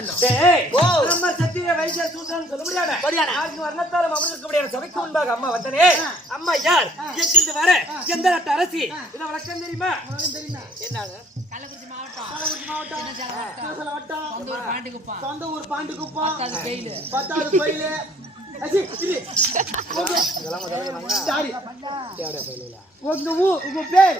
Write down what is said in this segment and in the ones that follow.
வேண்டும். டேய் நம்ம சத்திய வைத்திய சூத்திரன் சொல்ல முடியாது. யாருக்கு வர்ணத்தாலும் அமர்ந்திருக்க முடியாது. சபைக்கு முன்பாக அம்மா வந்தனே. அம்மா யார்? எங்கிருந்து வர? எந்த நாட்டு அரசி? இத வழக்கம் தெரியுமா? என்னது? கள்ளக்குறிச்சி மாவட்டம் சின்னசேலம் வட்டம் சொந்த ஊர் பாண்டிக்குப்பம் 10வது ஃபைல் உங்க பேர்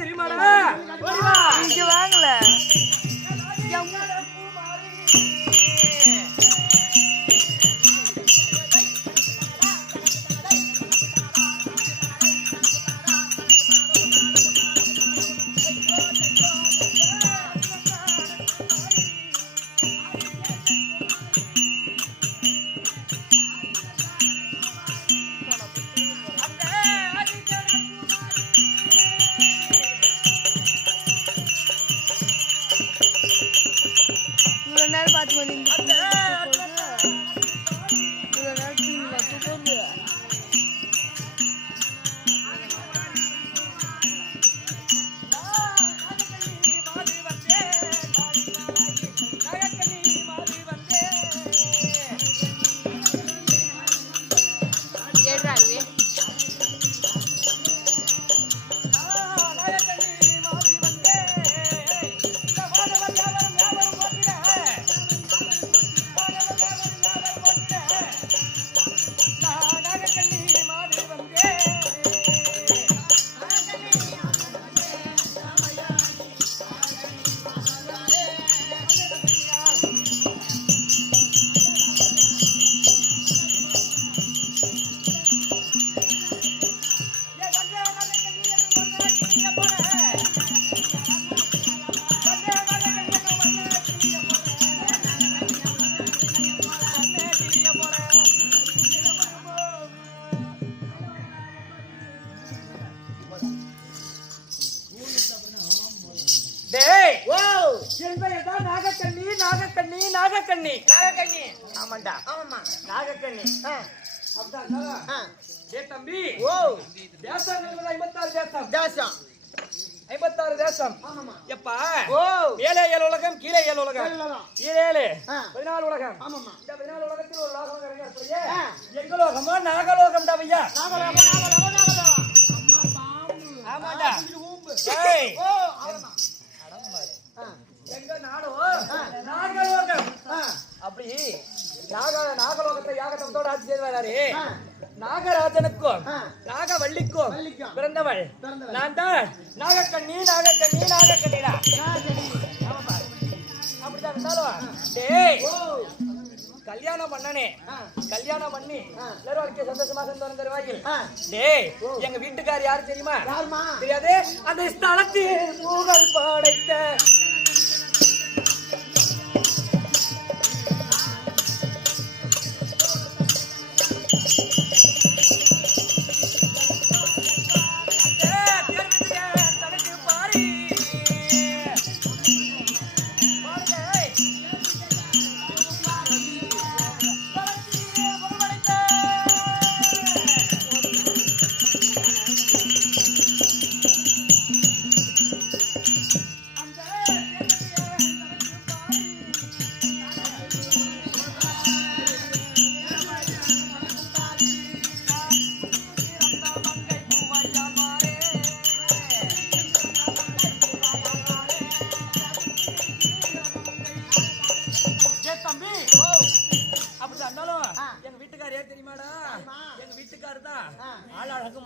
தெரியுமாடா வாங்கல நாகக்கண்ணி ஆமாண்டா ஆமா நாகக்கண்ணி தம்பி தேசம் 56 தேசம் எப்பா மேலே 7 உலகம் கீழே 7 உலகம் 14 உலகம் இந்த 14 உலகத்தில் ஒரு லோகம் இருக்கு எங்கலோகமா நாகலோகம் தான் ஐயா ஆமாண்டா எங்க நாடோ நாகலோகம் அப்படி நாகலோகத்தை யாகத்தோட ஆட்சி செய்வாரு நாகராஜனுக்கும் நாகவள்ளிக்கும் பிறந்தவள் நான் தான் நாகக்கண்ணி நாகக்கண்ணிடா அப்படிதான் இருந்தாலும் டேய் கல்யாணம் பண்ணனே கல்யாணம் பண்ணி எல்லாரும் சந்தோஷமா சந்தோஷம் தருவாயில் டேய் எங்க வீட்டுக்கார் யாரு தெரியுமா தெரியாது அந்த ஸ்தலத்தில் புகழ் படைத்த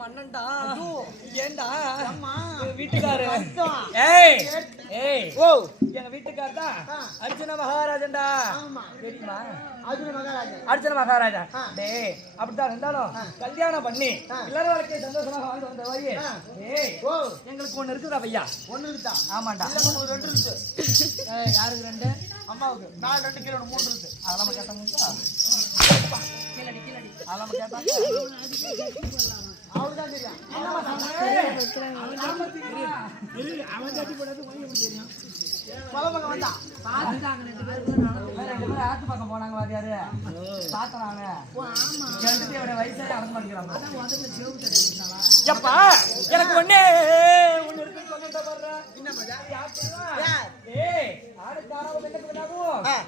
மன்னன்டா ஏண்டா வீட்டுக்காரு எங்க வீட்டுக்காரு தான் அர்ஜுன மகாராஜன்டா தெரியுமா அர்ஜுன மகாராஜா டேய் அப்படித்தான் இருந்தாலும் கல்யாணம் பண்ணி எல்லாரும் வாழ்க்கை சந்தோஷமாக வாழ்ந்து வந்த வழி எங்களுக்கு ஒண்ணு இருக்குதா பையா ஒண்ணு இருக்குதா ஆமாண்டா 2 இருக்கு யாருக்கு 2 அம்மாவுக்கு நான் 2 கீழே 3 இருக்கு அதெல்லாம் கேட்டாங்க அதெல்லாம் கேட்டாங்க அவர்தான் தெரியும் அவன் ஜாதி போடாது தெரியும் பலபங்க வந்தா ரெண்டு பேரும் ஆத்து பக்கம் போனாங்க வாத்தியாரு பாத்துறாங்க வயசாக அடங்க மாட்டேங்கிறாங்க எப்பா எனக்கு ஒண்ணு இருக்குன்னு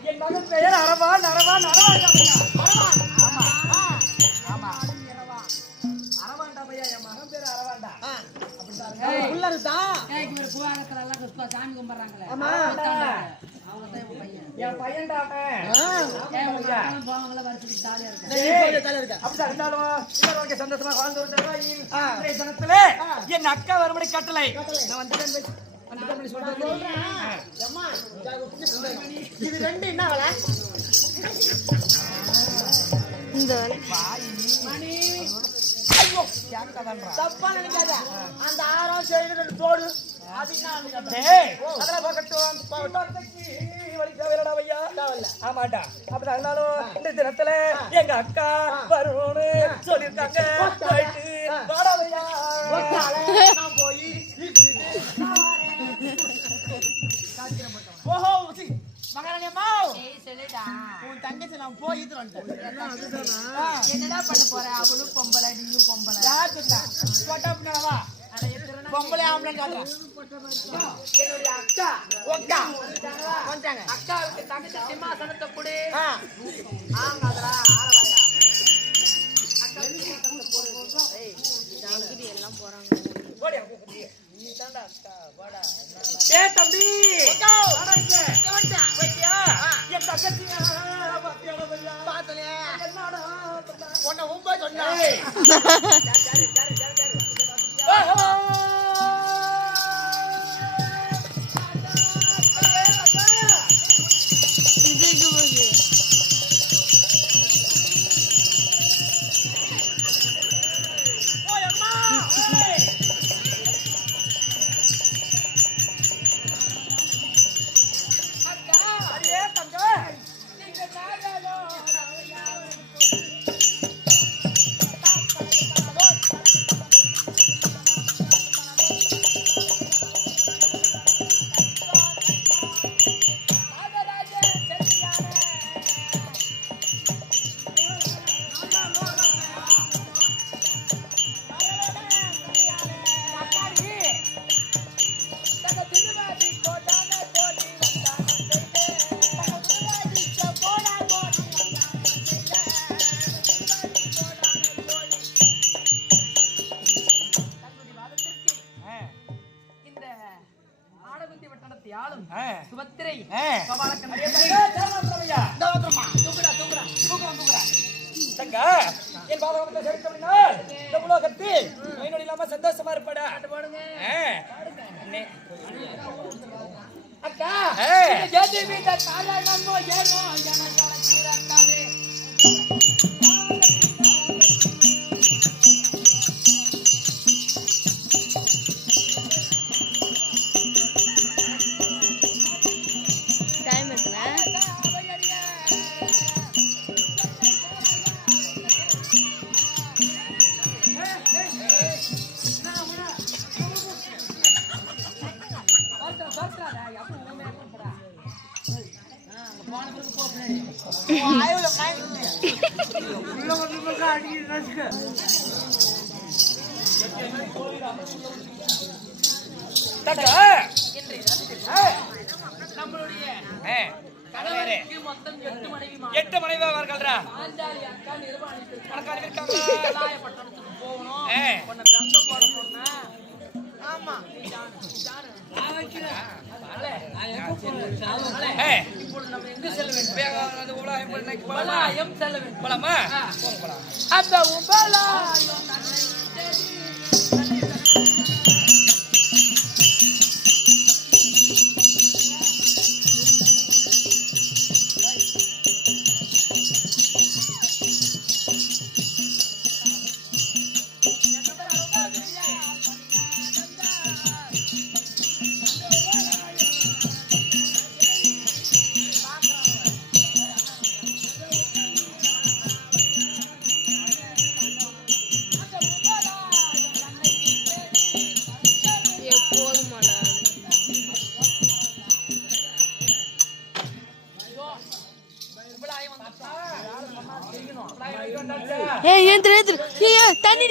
என் மகன் பெயர் அரவான் அரவான் அரவான் அரவான்டா பையா என் மகன் பேரு அரவான்டா சாமி கும்பிடுறாங்களே என் பையன்டா சந்தோஷமா வாழ்ந்து என் அக்கா வரும்படி கட்டளை நான் வந்துட்டேன் இது ரெண்டு என்ன வேலை தப்பா நினைக்காத அந்த 6 செய்து போடு ஆமாட்டா அப்படி அதனாலும் இந்த தினத்துல எங்க அக்கா வருவோம்னு சொல்லிருக்காங்க போய் ஓஹோ மகாராணியம்மா உன் தங்கச்சி நான் போய் என்னடா பண்ண போற அவளும் பொம்பளை நீயும் பொம்பளை பொம்பளை ஆம்பளை என்னுடைய அக்கா ஒக்கா வந்துட்டாங்க அக்காவுக்கு தங்கச்சி சிம்மாசனத்தை கொடு எல்லாம் போறாங்க தம்பி உன்னை உண்மை சொன்னா சுபத்திரை என் பாதகத்தை செலுத்தப்படினால் இந்த உலகத்தில் என்னோட இல்லாம சந்தோஷமா இருப்படா அக்கா நம்மளுடைய மொத்தம் 8 மனைவி அவர்கள்ரா அக்கா நிர்வாணிக்கு பட்டணத்துக்கு போகணும் போட சொன்ன ஆமா இப்பொழுது நம்ம எங்க செல்ல வேண்டும் உபலாயம் செல்ல வேண்டும் போலாமா அந்த உபலாயம் வரணும். ஏய் ஏந்திர ஏந்திர ஏய் தண்ணி